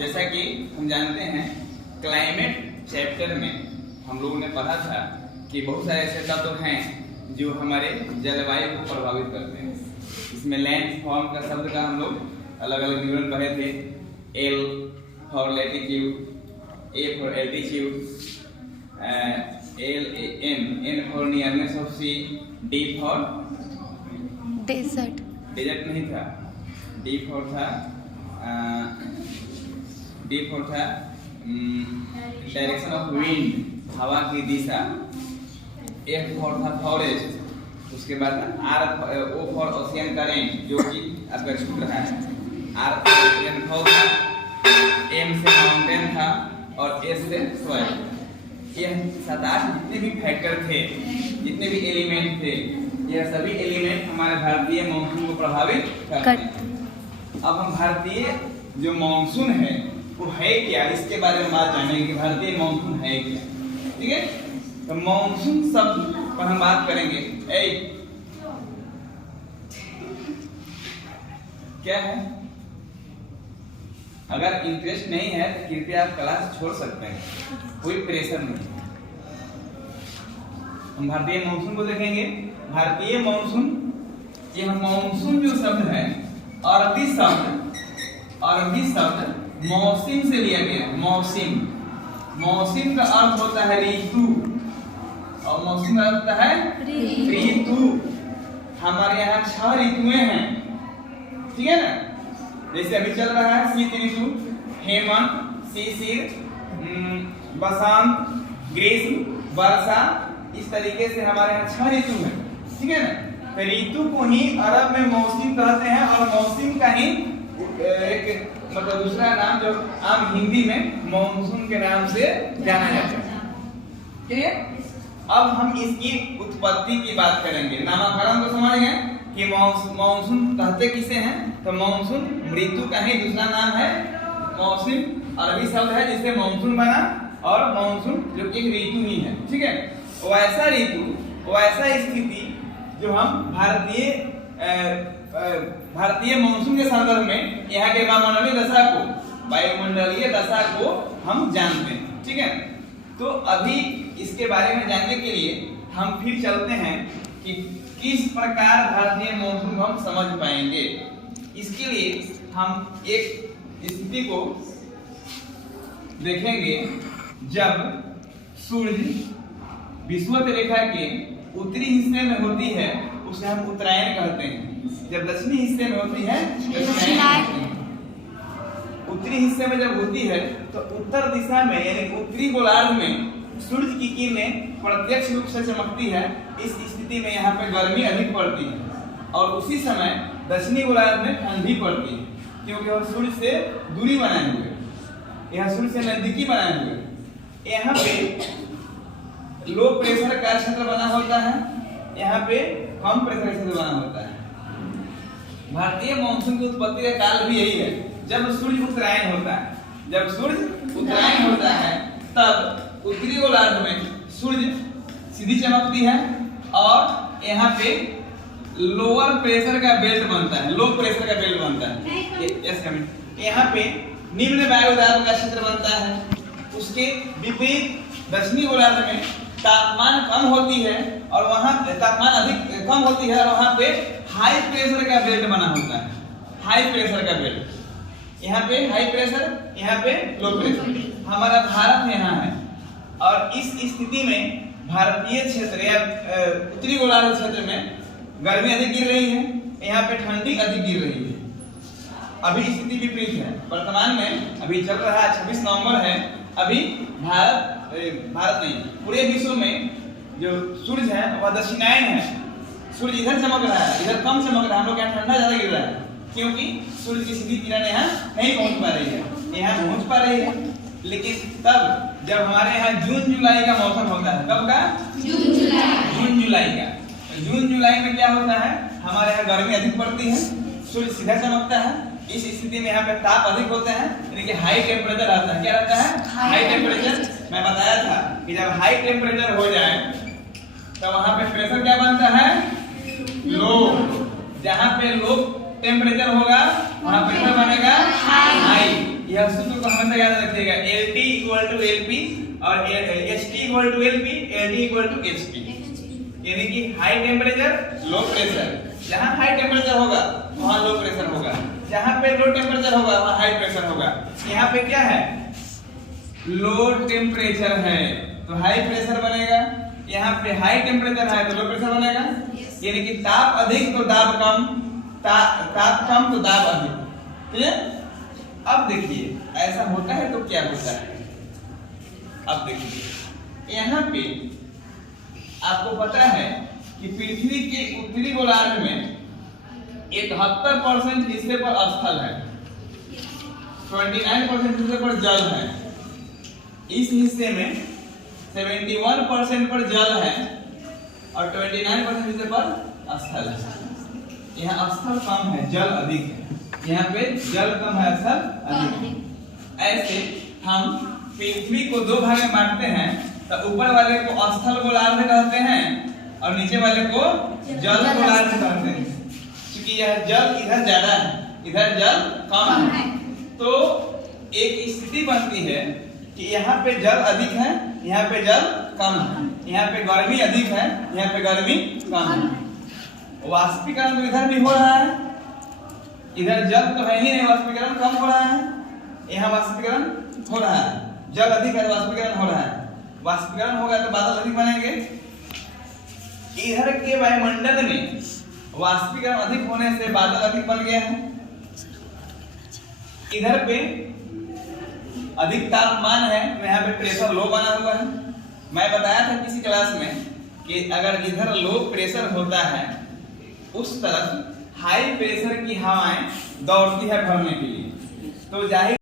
जैसा कि हम जानते हैं क्लाइमेट चैप्टर में हम लोगों ने पढ़ा था कि बहुत सारे ऐसे तत्व हैं जो हमारे जलवायु को प्रभावित करते हैं। इसमें लैंड फॉर्म का शब्द का हम लोग अलग अलग विवरण पढ़े थे। L for latitude, A for altitude, N for nearness of sea, D for desert नहीं था, D फॉर था डायरेक्शन ऑफ विंड, हवा की दिशा। F फॉर था फॉरेस्ट। उसके बाद O फॉर ओशियन करेंट, जो कि आपका छूट रहा है। R फॉर रेनफॉल था, M से माउंटेन था और S से सॉइल। यह 7-8 जितने भी फैक्टर थे, जितने भी एलिमेंट थे, यह सभी एलिमेंट हमारे भारतीय मानसून को प्रभावित करते हैं। अब हम भारतीय जो मानसून है वो है क्या, इसके बारे में बात जानेंगे कि भारतीय मानसून है क्या। ठीक है, तो मानसून शब्द पर हम बात करेंगे। क्या है? अगर इंटरेस्ट नहीं है तो कृपया आप क्लास छोड़ सकते हैं, कोई प्रेशर नहीं। हम भारतीय मानसून को देखेंगे। भारतीय मानसून, यह मानसून जो शब्द है अरबी शब्द मौसम से लिया गया। मौसम का अर्थ होता है ऋतु, और मौसम का अर्थ होता है ऋतु। हमारे यहाँ 6 ऋतुएं हैं, ठीक है ना। जैसे अभी चल रहा है शीत ऋतु, हेमंत, शिशिर, बसंत, ग्रीष्म, वर्षा। इस तरीके से हमारे यहाँ 6 ऋतु हैं, ठीक है ना। तो ऋतु को ही अरब में मौसम कहते हैं, और मौसम का ही एक मतलब दूसरा नाम जो आम हिंदी में मानसून के नाम से जाना जाता है। ठीक है, अब हम इसकी उत्पत्ति की बात करेंगे। नामकरण को समझ गए कि मानसून कहते किसे हैं। तो मानसून ऋतु का ही दूसरा नाम है। मौसम अरबी शब्द है जिससे मानसून बना, और मानसून जो एक ऋतु ही है। ठीक है, वैसा ऋतु, वैसा स्थिति जो हम भारतीय मानसून के संदर्भ में यहाँ के वायुमंडलीय दशा को हम जानते हैं। ठीक है, तो अभी इसके बारे में जानने के लिए हम फिर चलते हैं कि किस प्रकार भारतीय मानसून को हम समझ पाएंगे। इसके लिए हम एक स्थिति को देखेंगे जब सूर्य विषुवत रेखा के उत्तरी हिस्से में होती है, उसे हम उत्तरायण कहते हैं। जब दक्षिणी हिस्से में होती है दक्षिणायन। उत्तरी हिस्से में जब होती है तो उत्तर दिशा में यानी उत्तरी गोलार्ध में सूर्य की किरणें प्रत्यक्ष रूप से चमकती है। इस स्थिति में यहाँ पे गर्मी अधिक पड़ती है, और उसी समय दक्षिणी गोलार्ध में ठंडी पड़ती है, क्योंकि वह सूर्य से दूरी बनाए हुए, यहाँ सूर्य से नजदीकी बनाए हुए। यहाँ पे लो प्रेशर का क्षेत्र बना होता है, यहाँ पे कम प्रेशर क्षेत्र बना होता है। भारतीय मानसून की उत्पत्ति का काल भी यही है, जब सूर्य उत्तरायण होता है। जब सूर्य उत्तरायण होता है तब उत्तरी गोलार्ध में सूर्य सीधी चमकती है, और यहाँ पे लोअर प्रेशर का बेल्ट बनता है, लो प्रेशर का बेल्ट बनता है। Yes coming. यहाँ पे निम्न वायुदाब का क्षेत्र बनता है। उसके विपरीत दक्षिणी गोलार्ध में तापमान कम होती है, और वहाँ तापमान अधिक कम होती है, और वहाँ पे हाई प्रेशर का बेल्ट बना होता है। हाई प्रेशर का बेल्ट, यहाँ पे हाई प्रेशर, यहाँ पे लो प्रेशर। हमारा भारत यहाँ है, और इस स्थिति में भारतीय क्षेत्र या उत्तरी गोलार्ध क्षेत्र में गर्मी अधिक गिर रही है, यहाँ पे ठंडी अधिक गिर रही है। अभी स्थिति विपरीत है। वर्तमान में अभी चल रहा है 26 नवंबर है। अभी भारत नहीं, पूरे विश्व में जो सूर्य है वह दक्षिणायन है। सूर्य इधर चमक रहा है, इधर कम चमक रहा है। हम लोग यहाँ ठंडा ज्यादा गिर रहा है, क्योंकि सूर्य की सीधी किरण यहाँ नहीं पहुंच पा रही है, यहाँ पहुंच पा रही है। लेकिन तब जब हमारे यहाँ जून जुलाई का मौसम होता है, कब का? जून जुलाई का। जून जुलाई में क्या होता है, हमारे यहाँ गर्मी अधिक पड़ती है, सूर्य सीधा चमकता है। इस स्थिति में यहाँ पे ताप अधिक होता है, यानी कि हाई टेम्परेचर रहता है। क्या रहता है? High temperature. मैं बताया था कि जब हाई टेम्परेचर हो जाए तो वहां पे प्रेशर क्या बनता है? लो। जहाँ पे लो टेम्परेचर होगा वहां प्रेशर बनेगा हाई। यह सूत्र को हमेशा याद रखिएगा, LT इक्वल टू LP और HT equal to LP, LT equal to HP। यानी कि हाई टेम्परेचर लो प्रेशर, जहां हाई टेम्परेचर होगा वहां लो प्रेशर होगा, जहां पे लो टेम्परेचर होगा वहां हाई प्रेशर होगा। यहाँ पे क्या है, लो टेम्परेचर है तो हाई प्रेशर बनेगा, यहाँ पे हाई टेम्परेचर है तो लो प्रेशर बनेगा। यानी कि ताप अधिक तो दाब कम, ताप कम तो दाब अधिक। ठीक है, अब देखिए ऐसा होता है तो क्या होता है। अब देखिए यहाँ पे आपको पता है कि पृथ्वी के उत्तरी गोलार्ध में 71% हिस्से पर स्थल है, 29% हिस्से पर जल है। इस हिस्से में 71% पर जल है और 29% हिस्से पर स्थल है। यहाँ स्थल कम है, जल अधिक है। यहाँ पे जल कम है, स्थल अधिक है। ऐसे हम पृथ्वी को दो भाग में बांटते हैं, तो ऊपर वाले को स्थल गोलार्ध कहते हैं और नीचे वाले को जल गोलार्ध कहते हैं। क्योंकि यह जल इधर ज्यादा है, इधर जल कम है, तो एक स्थिति बनती है कि यहाँ पे जल अधिक है, यहाँ पे जल कम है, यहाँ पे गर्मी अधिक है, यहाँ पे गर्मी कम है। वाष्पीकरण तो इधर भी हो रहा है, इधर जल तो है ही नहीं, वाष्पीकरण कम हो रहा है, यहाँ वाष्पीकरण हो रहा है। जल अधिक है, वाष्पीकरण हो रहा है। वाष्पीकरण होगा तो बादल अधिक बनेंगे। इधर के वायुमंडल में वाष्पीकरण अधिक होने से बादल अधिक बन गया है। इधर पे अधिक तापमान है तो यहाँ पे प्रेशर लो बना हुआ है। मैं बताया था किसी क्लास में कि अगर इधर लो प्रेशर होता है उस तरफ हाई प्रेशर की हवाएं दौड़ती है भरने के लिए, तो जाहिर